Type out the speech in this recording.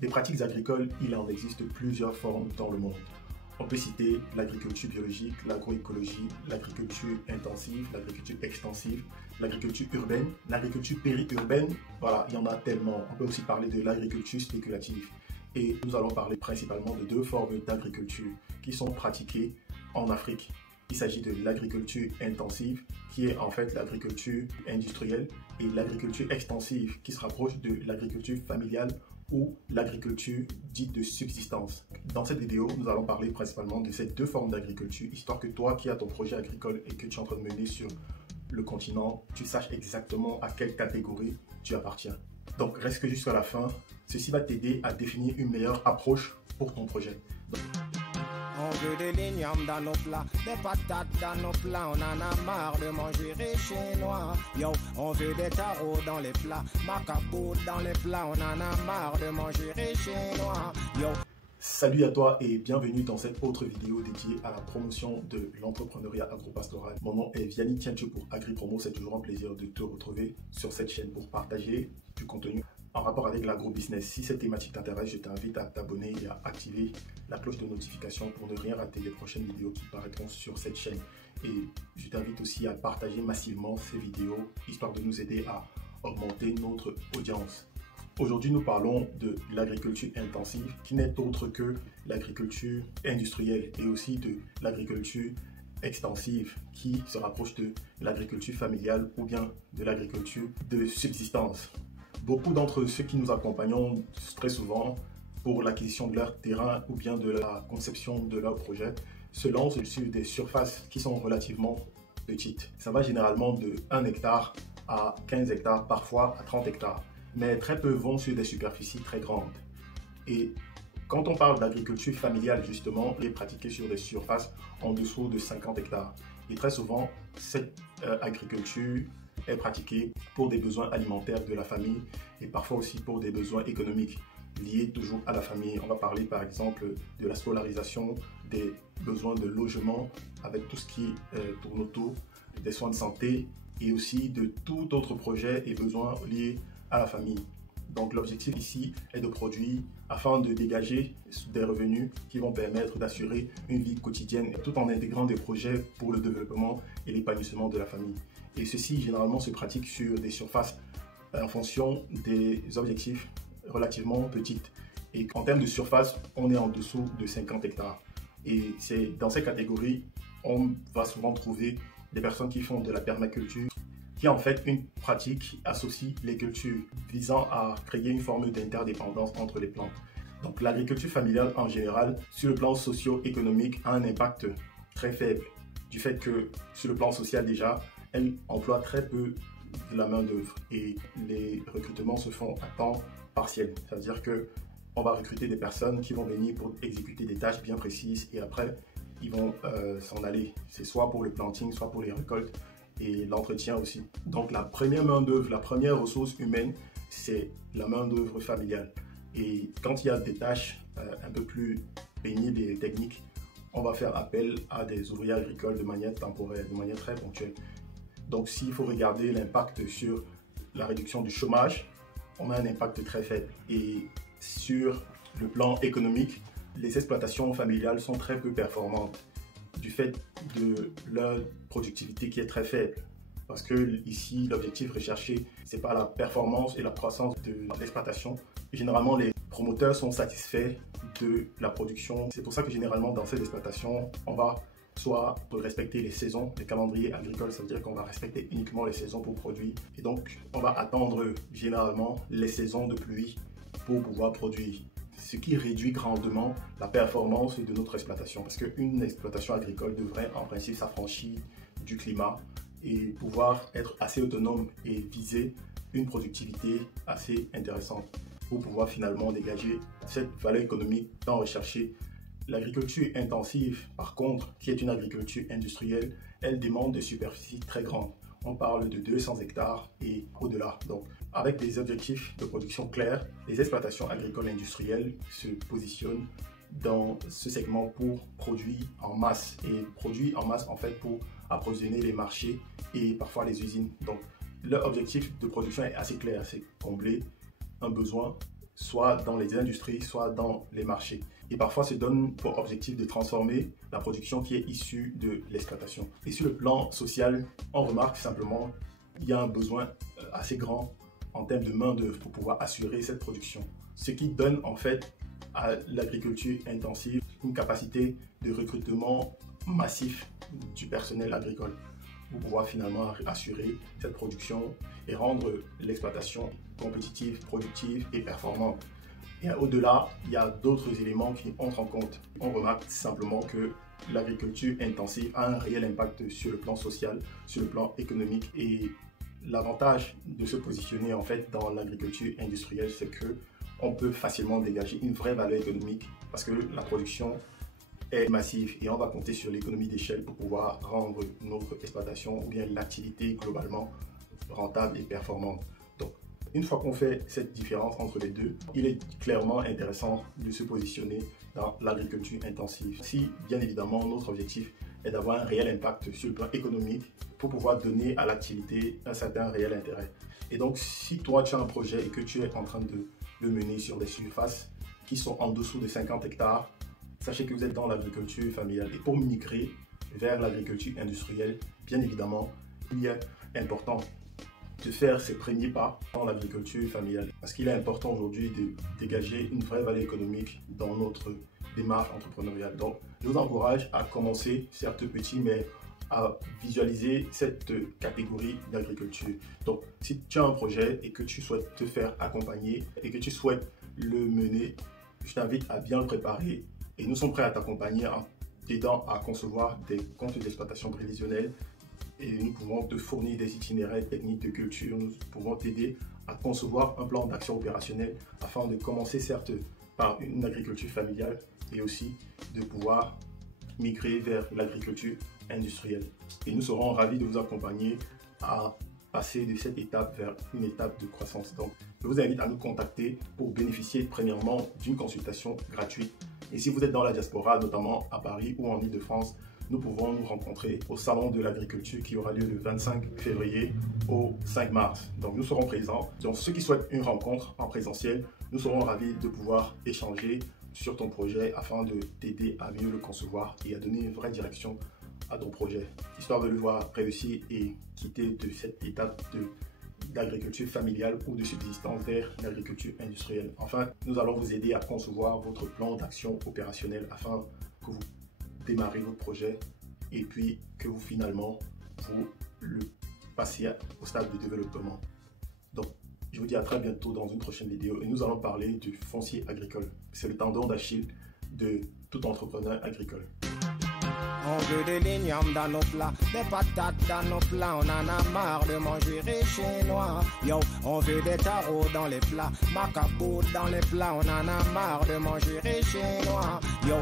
Des pratiques agricoles, il en existe plusieurs formes dans le monde. On peut citer l'agriculture biologique, l'agroécologie, l'agriculture intensive, l'agriculture extensive, l'agriculture urbaine, l'agriculture périurbaine. Voilà, il y en a tellement. On peut aussi parler de l'agriculture spéculative. Et nous allons parler principalement de deux formes d'agriculture qui sont pratiquées en Afrique. Il s'agit de l'agriculture intensive, qui est en fait l'agriculture industrielle, et l'agriculture extensive, qui se rapproche de l'agriculture familiale ou l'agriculture dite de subsistance. Dans cette vidéo, nous allons parler principalement de ces deux formes d'agriculture, histoire que toi qui as ton projet agricole et que tu es en train de mener sur le continent, tu saches exactement à quelle catégorie tu appartiens. Donc reste jusqu'à la fin, ceci va t'aider à définir une meilleure approche pour ton projet. On veut des lignes dans nos plats, des patates dans nos plats, on en a marre de manger les chinois. Yo, on veut des tarots dans les plats, macabou dans les plats, on en a marre de manger les chinois. Yo. Salut à toi et bienvenue dans cette autre vidéo dédiée à la promotion de l'entrepreneuriat agropastoral. Mon nom est Vianney Tienche pour AgriPromo. C'est toujours un plaisir de te retrouver sur cette chaîne pour partager du contenu en rapport avec l'agro-business. Si cette thématique t'intéresse, je t'invite à t'abonner et à activer la cloche de notification pour ne rien rater des prochaines vidéos qui paraîtront sur cette chaîne. Et je t'invite aussi à partager massivement ces vidéos, histoire de nous aider à augmenter notre audience. Aujourd'hui, nous parlons de l'agriculture intensive, qui n'est autre que l'agriculture industrielle, et aussi de l'agriculture extensive, qui se rapproche de l'agriculture familiale ou bien de l'agriculture de subsistance. Beaucoup d'entre ceux qui nous accompagnent très souvent pour l'acquisition de leur terrain ou bien de la conception de leur projet se lancent sur des surfaces qui sont relativement petites. Ça va généralement de 1 hectare à 15 hectares, parfois à 30 hectares. Mais très peu vont sur des superficies très grandes. Et quand on parle d'agriculture familiale, justement, elle est pratiquée sur des surfaces en dessous de 50 hectares. Et très souvent, cette agriculture est pratiquée pour des besoins alimentaires de la famille et parfois aussi pour des besoins économiques liés toujours à la famille. On va parler par exemple de la scolarisation, des besoins de logement avec tout ce qui tourne autour, des soins de santé et aussi de tout autre projet et besoins liés à la famille. Donc l'objectif ici est de produire afin de dégager des revenus qui vont permettre d'assurer une vie quotidienne tout en intégrant des projets pour le développement et l'épanouissement de la famille. Et ceci généralement se pratique sur des surfaces en fonction des objectifs relativement petites. Et en termes de surface, on est en dessous de 50 hectares. Et c'est dans ces catégories, on va souvent trouver des personnes qui font de la permaculture, qui est en fait une pratique qui associe les cultures visant à créer une forme d'interdépendance entre les plantes. Donc l'agriculture familiale en général, sur le plan socio-économique, a un impact très faible du fait que sur le plan social déjà, elle emploie très peu de la main d'œuvre et les recrutements se font à temps partiel. C'est-à-dire que on va recruter des personnes qui vont venir pour exécuter des tâches bien précises et après ils vont s'en aller. C'est soit pour le planting, soit pour les récoltes et l'entretien aussi. Donc la première main d'œuvre, la première ressource humaine, c'est la main d'œuvre familiale. Et quand il y a des tâches un peu plus pénibles et techniques, on va faire appel à des ouvriers agricoles de manière temporaire, de manière très ponctuelle. Donc s'il faut regarder l'impact sur la réduction du chômage, on a un impact très faible. Et sur le plan économique, les exploitations familiales sont très peu performantes du fait de leur productivité qui est très faible. Parce que ici, l'objectif recherché, c'est pas la performance et la croissance de l'exploitation. Généralement, les promoteurs sont satisfaits de la production. C'est pour ça que généralement, dans ces exploitations, on va soit respecter les saisons, les calendriers agricoles, ça veut dire qu'on va respecter uniquement les saisons pour produire. Et donc, on va attendre généralement les saisons de pluie pour pouvoir produire. Ce qui réduit grandement la performance de notre exploitation. Parce qu'une exploitation agricole devrait en principe s'affranchir du climat et pouvoir être assez autonome et viser une productivité assez intéressante pour pouvoir finalement dégager cette valeur économique tant recherchée. L'agriculture intensive, par contre, qui est une agriculture industrielle, elle demande des superficies très grandes. On parle de 200 hectares et au-delà. Donc, avec des objectifs de production clairs, les exploitations agricoles industrielles se positionnent dans ce segment pour produire en masse. Et produire en masse, en fait, pour approvisionner les marchés et parfois les usines. Donc, leur objectif de production est assez clair, c'est combler un besoin soit dans les industries, soit dans les marchés. Et parfois se donne pour objectif de transformer la production qui est issue de l'exploitation. Et sur le plan social, on remarque simplement qu'il y a un besoin assez grand en termes de main-d'œuvre pour pouvoir assurer cette production. Ce qui donne en fait à l'agriculture intensive une capacité de recrutement massif du personnel agricole pour pouvoir finalement assurer cette production et rendre l'exploitation compétitive, productive et performante. Et au-delà, il y a d'autres éléments qui entrent en compte. On remarque simplement que l'agriculture intensive a un réel impact sur le plan social, sur le plan économique. Et l'avantage de se positionner en fait dans l'agriculture industrielle, c'est que on peut facilement dégager une vraie valeur économique parce que la production est massive et on va compter sur l'économie d'échelle pour pouvoir rendre notre exploitation ou bien l'activité globalement rentable et performante. Donc, une fois qu'on fait cette différence entre les deux, il est clairement intéressant de se positionner dans l'agriculture intensive. Si, bien évidemment, notre objectif est d'avoir un réel impact sur le plan économique pour pouvoir donner à l'activité un certain réel intérêt. Et donc, si toi, tu as un projet et que tu es en train de le mener sur des surfaces qui sont en dessous de 50 hectares, sachez que vous êtes dans l'agriculture familiale. Et pour migrer vers l'agriculture industrielle, bien évidemment, il est important de faire ses premiers pas dans l'agriculture familiale. Parce qu'il est important aujourd'hui de dégager une vraie valeur économique dans notre démarche entrepreneuriale. Donc, je vous encourage à commencer, certes petit, mais à visualiser cette catégorie d'agriculture. Donc, si tu as un projet et que tu souhaites te faire accompagner et que tu souhaites le mener, je t'invite à bien le préparer et nous sommes prêts à t'accompagner en t'aidant à concevoir des comptes d'exploitation prévisionnels et nous pouvons te fournir des itinéraires techniques de culture. Nous pouvons t'aider à concevoir un plan d'action opérationnel afin de commencer certes par une agriculture familiale et aussi de pouvoir migrer vers l'agriculture industrielle. Et nous serons ravis de vous accompagner à passer de cette étape vers une étape de croissance. Donc, je vous invite à nous contacter pour bénéficier premièrement d'une consultation gratuite. Et si vous êtes dans la diaspora, notamment à Paris ou en Île-de-France, nous pouvons nous rencontrer au Salon de l'Agriculture qui aura lieu le 25 février au 5 mars. Donc, nous serons présents. Donc, ceux qui souhaitent une rencontre en présentiel, nous serons ravis de pouvoir échanger sur ton projet afin de t'aider à mieux le concevoir et à donner une vraie direction à ton projet, histoire de le voir réussir et quitter de cette étape d'agriculture familiale ou de subsistance vers l'agriculture industrielle. Enfin, nous allons vous aider à concevoir votre plan d'action opérationnel afin que vous démarrez votre projet et puis que vous finalement vous le passiez au stade de développement. Donc, je vous dis à très bientôt dans une prochaine vidéo et nous allons parler du foncier agricole. C'est le tendon d'Achille de tout entrepreneur agricole. On veut des lignes dans nos plats, des patates dans nos plats, on en a marre de manger chinois. Yo, on veut des tarots dans les plats, macabout dans les plats, on en a marre de manger chinois. Yo.